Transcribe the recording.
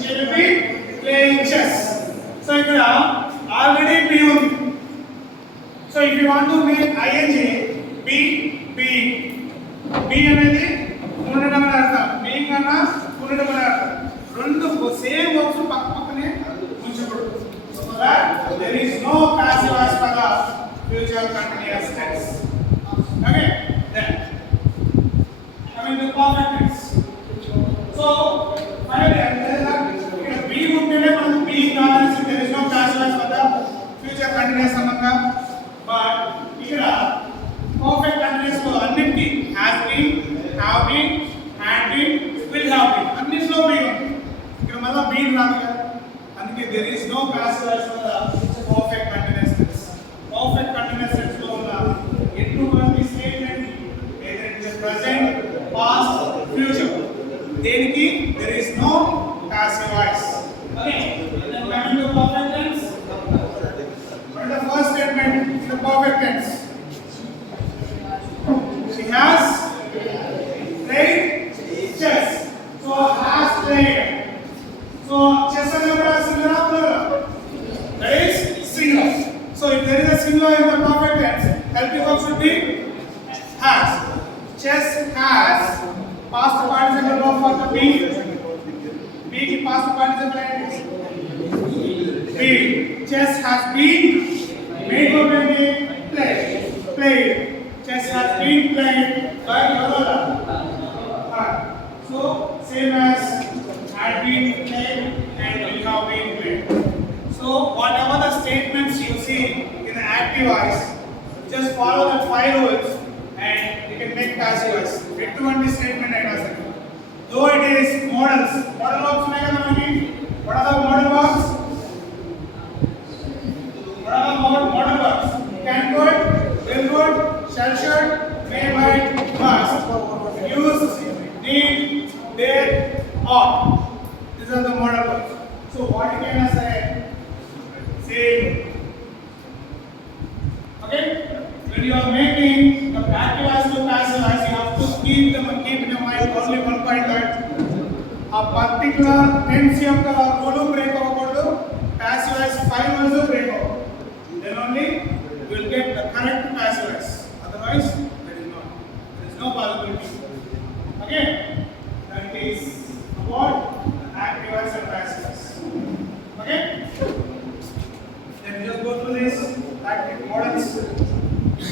She will be playing chess. So ఇక్కడ already be ఉంది. So if you want to make ing be being. Be అనేది ఉండడం అని అర్థం. being అన్న ఉండడం అని అర్థం. రెండు సేమ్ వర్బ్స్ పక్కనే ఉంచకూడదు. So for that there is no passive voice for the future continuous tense. Okay? Then coming to perfect tense. So finally here be ఉంటేనే మనకు being కావాల్సి there is no passive voice for the future continuous అన్నమాట. But ఇక్కడ perfect continuous లో అన్నిటికీ has been, have been, had been, will have been అన్నిటిలో be ఉంది. ఇక్కడ మళ్ళా been రాదు కదా, అందుకే there is no passive voice for the perfect continuous tense. Perfect continuous tense లో ఉన్న ఎటువంటి statement either it is present, past, future దేనికి there is no passive voice. Okay, then coming to perfect tense, what is the first statement in the perfect tense? She has played chess. So has played. So chess is a singular plural. That is singular. So if there is a singular in the perfect tense, helping verb should be has. Chess has past participle verb for the be. Be की past participle is be. Chess has been made verb be played. Played. Chess has been played by Lola. So same as had been played and will have been played. So whatever the statements you see in the active voice, just follow the 5 rules and you can make passive voice. ఎటువంటి statement అయినా సరే. Though it is models, model verbs ఉన్నాయి కదా మనకి. What are the model verbs? What are the model verbs? Can good, will good, shall should, may might, must, use, need, dare, ought. These are the modal verbs. So what you can say? Same. Okay? When you are making the active voice to passive voice, you have to keep in your mind only one point that a particular tense of the rule break over passive voice 5 also break over. Then only you will get the correct passive voice. Otherwise